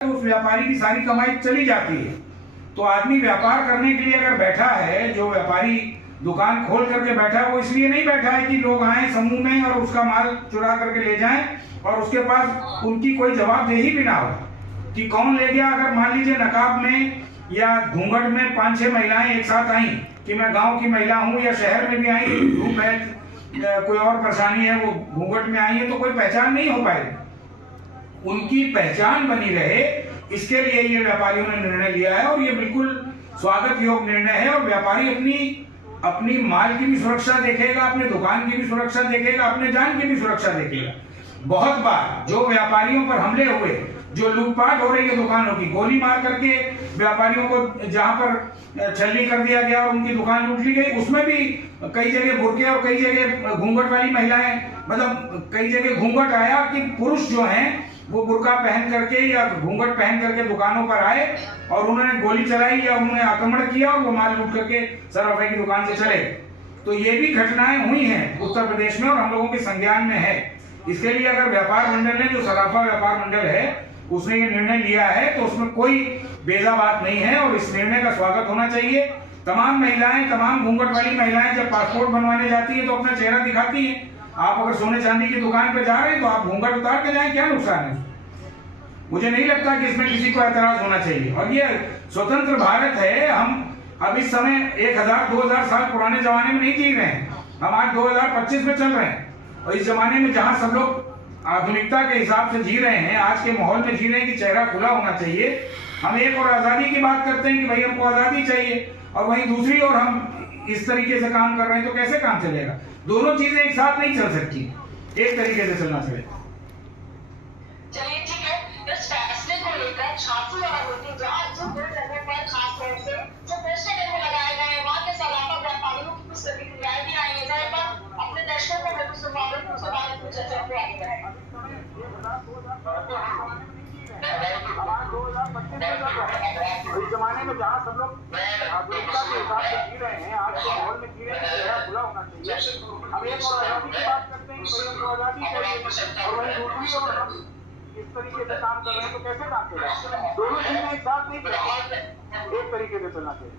तो उस व्यापारी की सारी कमाई चली जाती है। तो आदमी व्यापार करने के लिए अगर बैठा है, जो व्यापारी दुकान खोल करके बैठा है, वो इसलिए नहीं बैठा है कि लोग आए समूह में और उसका माल चुरा करके ले जाएं और उसके पास उनकी कोई जवाबदेही भी ना हो कि कौन ले गया। अगर मान लीजिए नकाब में या घूंघट में 5-6 महिलाएं एक साथ आई कि मैं गांव की महिला हूं या शहर में भी आई, धूप है, कोई और परेशानी है, वो घूंघट में आई है, तो कोई पहचान नहीं हो पाएगी। उनकी पहचान बनी रहे, इसके लिए ये व्यापारियों ने निर्णय लिया है और ये बिल्कुल स्वागत योग्य निर्णय है। और व्यापारी अपनी माल की भी सुरक्षा देखेगा, अपने दुकान की भी सुरक्षा देखेगा, अपने जान की भी सुरक्षा देखेगा। बहुत बार जो व्यापारियों पर हमले हुए, जो लूटपाट हो रही है दुकानों की, गोली मार करके व्यापारियों को जहां पर छलनी कर दिया गया और उनकी दुकान लूट ली गई, उसमें भी कई जगह बुर्के और कई जगह घूंघट वाली महिलाएं, मतलब कई जगह घूंघट आया कि पुरुष जो हैं वो बुर्का पहन करके या घूंघट पहन करके दुकानों पर आए और उन्होंने गोली चलाई या उन्होंने आक्रमण किया और वो माल लूट करके सराफे की दुकान से चले। तो ये भी घटनाएं हुई हैं उत्तर प्रदेश में और हम लोगों के संज्ञान में है। इसके लिए अगर व्यापार मंडल ने, जो सराफा व्यापार मंडल है, उसने ये निर्णय लिया है तो उसमें कोई बेजा बात नहीं है और इस निर्णय का स्वागत होना चाहिए। तमाम महिलाएं, तमाम घूंघट वाली महिलाएं जब पासपोर्ट बनवाने जाती है तो अपना चेहरा दिखाती है। आप अगर सोने चांदी की दुकान पे जा रहे हैं तो आप घूंघट उतार के जाएं, क्या नुकसान है? मुझे नहीं लगता कि इसमें किसी को ऐतराज होना चाहिए। और ये स्वतंत्र भारत है, हम अब इस समय 1000-2000 साल पुराने जमाने में नहीं जी रहे हैं, हम आज 2025 में चल रहे हैं। और इस जमाने में जहां सब लोग आधुनिकता के हिसाब से जी रहे हैं, आज के माहौल में जी रहे हैं कि चेहरा खुला होना चाहिए। हम एक और आजादी की बात करते हैं कि भाई हमको आजादी चाहिए, और वहीं दूसरी ओर हम इस तरीके से काम कर रहे हैं, तो कैसे काम चलेगा? दोनों चीजें एक साथ नहीं चल सकती, एक तरीके से चलना चाहिए। चलिए ठीक है, इस फैसले को लेकर छात्र और होती जहाँ जो 2 जगहों पर खास तौर से जो पोस्टर लगाए गए हैं, वहाँ के सलाहकार व्यापारियों की कुछ प्रतिक्रियाएं भी आई है, जहाँ पर अपने दर्शकों को मैं कुछ सुझाव कुछ चर्चा को आगे बढ़ाएगा। इस जमाने में जहाँ सब लोग आधुनिकता के हिसाब से जी रहे हैं, आज के माहौल में जी रहे हैं, चेहरा खुला होना चाहिए। हम एक और आजादी की बात करते हैं कि भाई हमको आजादी चाहिए, और वहीं दूसरी ओर हम इस तरीके से काम कर रहे हैं, तो कैसे काम चलेगा? दोनों चीजें एक साथ नहीं चलेंगी, एक तरीके से चलना चाहिए।